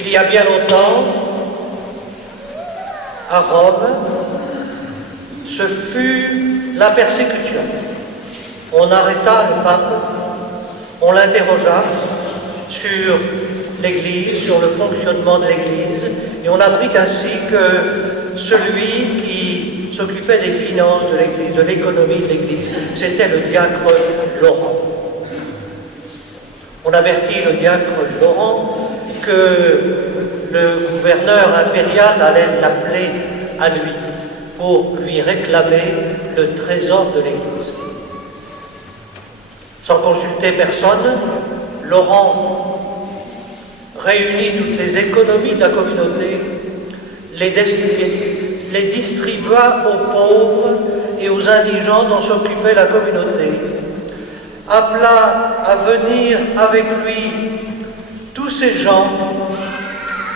Il y a bien longtemps, à Rome, ce fut la persécution. On arrêta le pape, on l'interrogea sur l'Église, sur le fonctionnement de l'Église, et on apprit ainsi que celui qui s'occupait des finances de l'Église, de l'économie de l'Église, c'était le diacre Laurent. On avertit le diacre Laurent que le gouverneur impérial allait l'appeler à lui pour lui réclamer le trésor de l'Église. Sans consulter personne, Laurent réunit toutes les économies de la communauté, les distribua aux pauvres et aux indigents dont s'occupait la communauté, appela à venir avec lui tous ces gens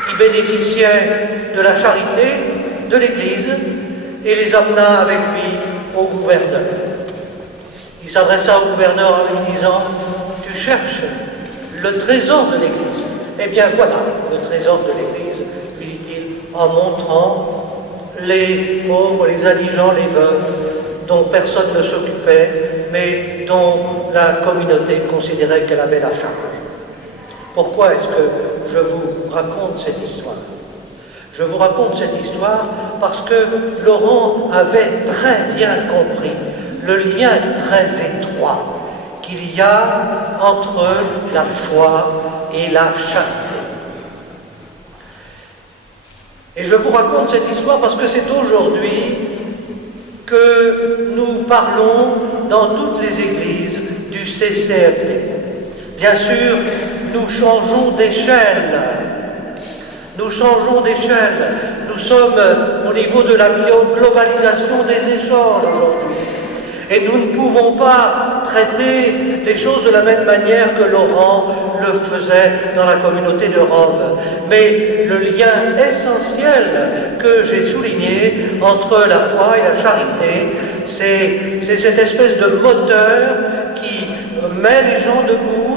qui bénéficiaient de la charité de l'Église et les amena avec lui au gouverneur. Il s'adressa au gouverneur en lui disant « Tu cherches le trésor de l'Église. Eh bien voilà le trésor de l'Église, lui dit-il, en montrant les pauvres, les indigents, les veuves, dont personne ne s'occupait, mais dont la communauté considérait qu'elle avait la charge. » Pourquoi est-ce que je vous raconte cette histoire? Je vous raconte cette histoire parce que Laurent avait très bien compris le lien très étroit qu'il y a entre la foi et la charité. Et je vous raconte cette histoire parce que c'est aujourd'hui que nous parlons dans toutes les églises du CCFD. Bien sûr, nous changeons d'échelle. Nous changeons d'échelle. Nous sommes au niveau de la globalisation des échanges aujourd'hui. Et nous ne pouvons pas traiter les choses de la même manière que Laurent le faisait dans la communauté de Rome. Mais le lien essentiel que j'ai souligné entre la foi et la charité, c'est cette espèce de moteur qui met les gens debout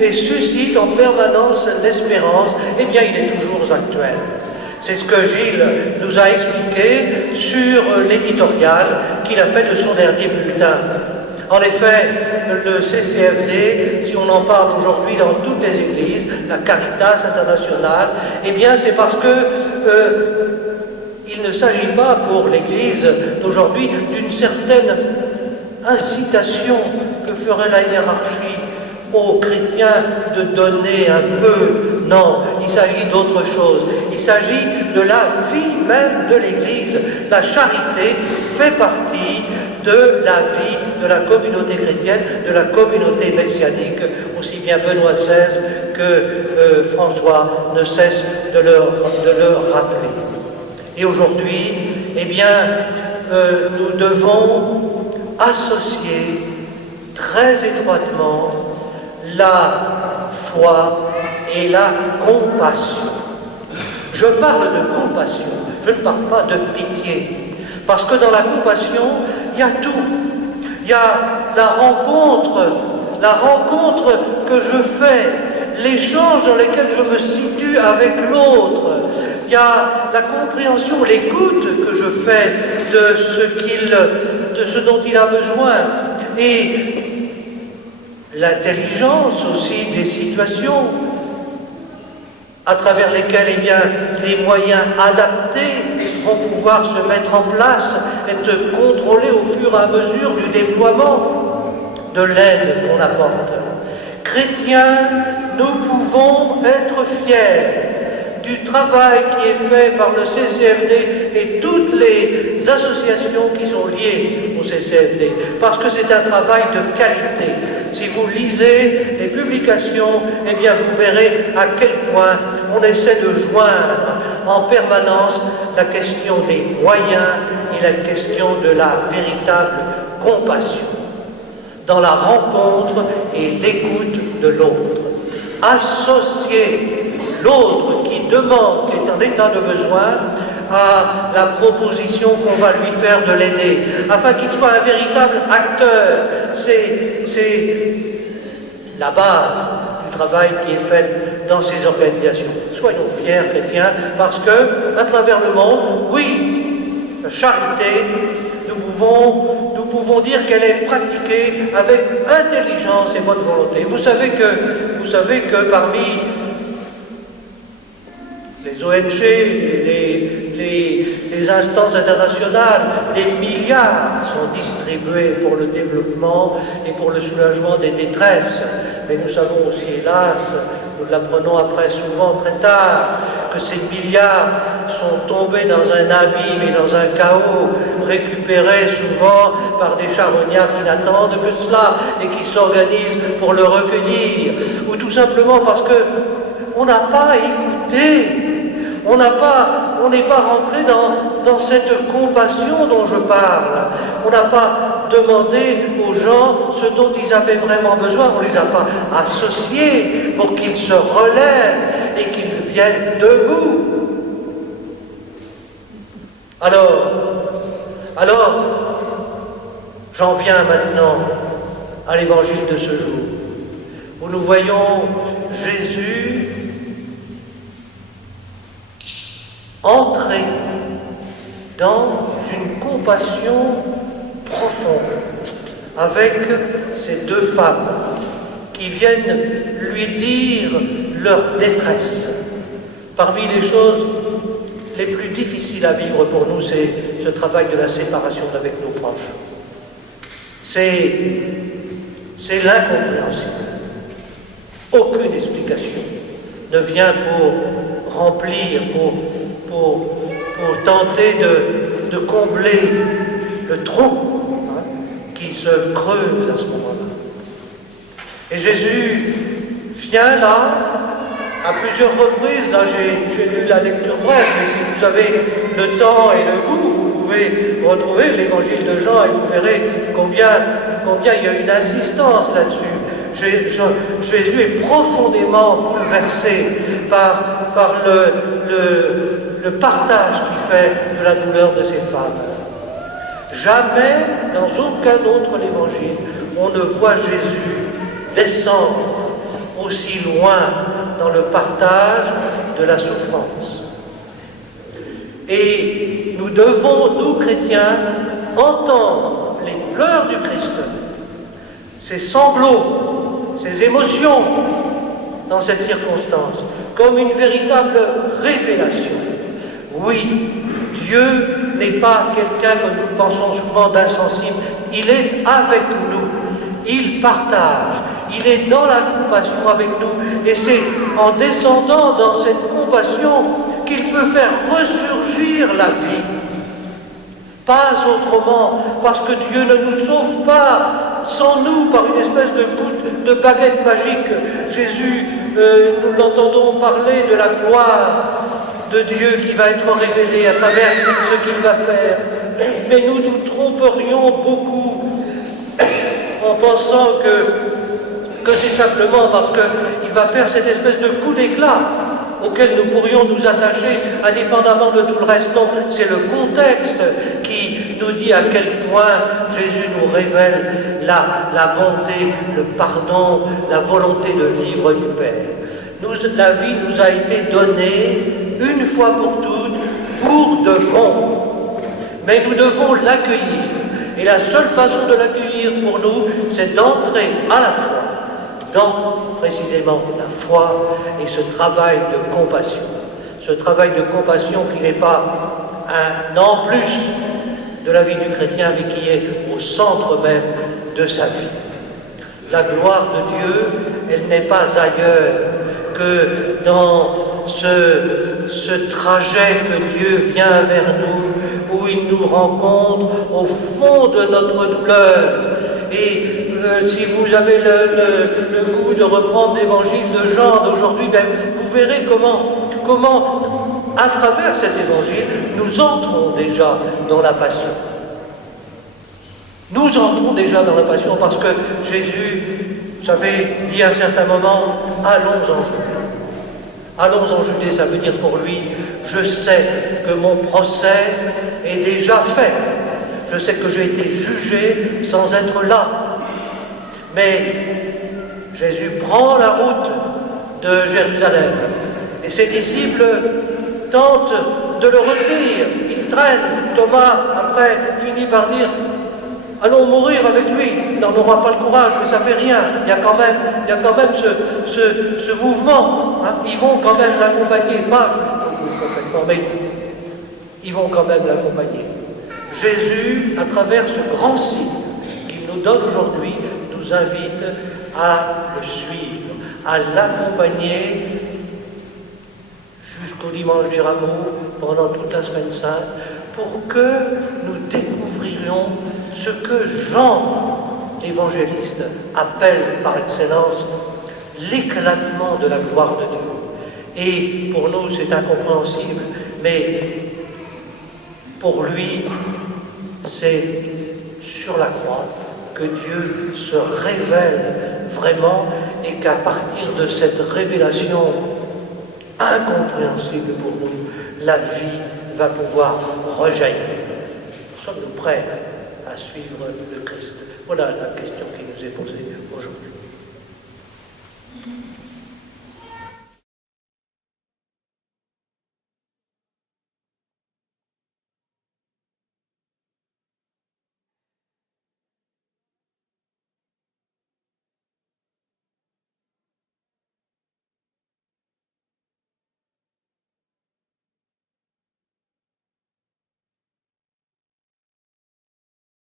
et suscite en permanence l'espérance. Eh bien, il est toujours actuel. C'est ce que Gilles nous a expliqué sur l'éditorial qu'il a fait de son dernier bulletin. En effet, le CCFD, si on en parle aujourd'hui dans toutes les églises, la Caritas internationale, eh bien c'est parce que il ne s'agit pas pour l'Église d'aujourd'hui d'une certaine incitation que ferait la hiérarchie aux chrétiens de donner un peu. Non, il s'agit d'autre chose. Il s'agit de la vie même de l'Église. La charité fait partie de la vie de la communauté chrétienne, de la communauté messianique. Aussi bien Benoît XVI que François ne cessent de leur rappeler. Et aujourd'hui, eh bien, nous devons associer très étroitement la foi et la compassion. Je parle de compassion, je ne parle pas de pitié, parce que dans la compassion, il y a tout. Il y a la rencontre que je fais, l'échange dans lequel je me situe avec l'autre. Il y a la compréhension, l'écoute que je fais de ce dont il a besoin. Et l'intelligence aussi des situations à travers lesquelles, eh bien, les moyens adaptés vont pouvoir se mettre en place, être contrôlés au fur et à mesure du déploiement de l'aide qu'on apporte. Chrétiens, nous pouvons être fiers du travail qui est fait par le CCFD et toutes les associations qui sont liées au CCFD, parce que c'est un travail de qualité. Si vous lisez les publications, eh bien vous verrez à quel point on essaie de joindre en permanence la question des moyens et la question de la véritable compassion dans la rencontre et l'écoute de l'autre. Associer l'autre qui demande, qui est en état de besoin, à la proposition qu'on va lui faire de l'aider, afin qu'il soit un véritable acteur. C'est la base du travail qui est fait dans ces organisations. Soyons fiers, chrétiens, parce que, à travers le monde, oui, la charité, nous pouvons dire qu'elle est pratiquée avec intelligence et bonne volonté. Vous savez que parmi les ONG, les instances internationales, des milliards sont distribués pour le développement et pour le soulagement des détresses. Mais nous savons aussi, hélas, nous l'apprenons après souvent très tard, que ces milliards sont tombés dans un abîme et dans un chaos, récupérés souvent par des charognards qui n'attendent que cela et qui s'organisent pour le recueillir, ou tout simplement parce que on n'a pas écouté, on n'est pas rentré dans cette compassion dont je parle. On n'a pas demandé aux gens ce dont ils avaient vraiment besoin. On ne les a pas associés pour qu'ils se relèvent et qu'ils viennent debout. Alors, j'en viens maintenant à l'évangile de ce jour, où nous voyons Jésus entrer dans une compassion profonde avec ces deux femmes qui viennent lui dire leur détresse. Parmi les choses les plus difficiles à vivre pour nous, c'est ce travail de la séparation avec nos proches. C'est l'incompréhensible. Aucune explication ne vient pour remplir, pour tenter de combler le trou qui se creuse à ce moment-là. Et Jésus vient là, à plusieurs reprises, là j'ai lu la lecture brève, mais si vous avez le temps et le goût, vous pouvez retrouver l'évangile de Jean et vous verrez combien il y a une insistance là-dessus. Jésus est profondément bouleversé par le partage qu'il fait de la douleur de ces femmes. Jamais, dans aucun autre évangile, on ne voit Jésus descendre aussi loin dans le partage de la souffrance. Et nous devons, nous chrétiens, entendre les pleurs du Christ, ses sanglots, ses émotions dans cette circonstance, comme une véritable révélation. Oui, Dieu n'est pas quelqu'un, comme nous pensons souvent, d'insensible. Il est avec nous. Il partage. Il est dans la compassion avec nous. Et c'est en descendant dans cette compassion qu'il peut faire ressurgir la vie. Pas autrement, parce que Dieu ne nous sauve pas sans nous par une espèce de baguette magique. Jésus, nous l'entendons parler de la gloire de Dieu qui va être révélée à travers ce qu'il va faire. Mais nous nous tromperions beaucoup en pensant que c'est simplement parce qu'il va faire cette espèce de coup d'éclat auquel nous pourrions nous attacher indépendamment de tout le reste. Non, c'est le contexte qui nous dit à quel point Jésus nous révèle la bonté, le pardon, la volonté de vivre du Père. La vie nous a été donnée une fois pour toutes, pour de bon. Mais nous devons l'accueillir. Et la seule façon de l'accueillir pour nous, c'est d'entrer à la fois dans précisément la foi et ce travail de compassion. Ce travail de compassion qui n'est pas un en plus de la vie du chrétien, mais qui est au centre même de sa vie. La gloire de Dieu, elle n'est pas ailleurs que dans ce trajet que Dieu vient vers nous, où il nous rencontre au fond de notre douleur. Et si vous avez le goût de reprendre l'évangile de Jean d'aujourd'hui, ben, vous verrez comment, à travers cet évangile, nous entrons déjà dans la passion. Nous entrons déjà dans la passion parce que Jésus, vous savez, dit à un certain moment, allons en Judée. Allons en Judée, ça veut dire pour lui, je sais que mon procès est déjà fait. Je sais que j'ai été jugé sans être là. Mais Jésus prend la route de Jérusalem. Et ses disciples tentent de le retenir. Ils traînent. Thomas, après, finit par dire « Allons mourir avec lui ». Il n'en aura pas le courage, mais ça fait rien. Il y a quand même ce mouvement. Hein. Ils vont quand même l'accompagner. Pas complètement, mais ils vont quand même l'accompagner. Jésus, à travers ce grand signe qu'il nous donne aujourd'hui, nous invite à le suivre, à l'accompagner jusqu'au dimanche du Rameau, pendant toute la semaine sainte, pour que nous découvrions ce que Jean, l'évangéliste, appelle par excellence l'éclatement de la gloire de Dieu. Et pour nous, c'est incompréhensible, mais pour lui, c'est sur la croix que Dieu se révèle vraiment et qu'à partir de cette révélation incompréhensible pour nous, la vie va pouvoir rejaillir. Sommes-nous prêts à suivre le Christ? Voilà la question qui nous est posée aujourd'hui.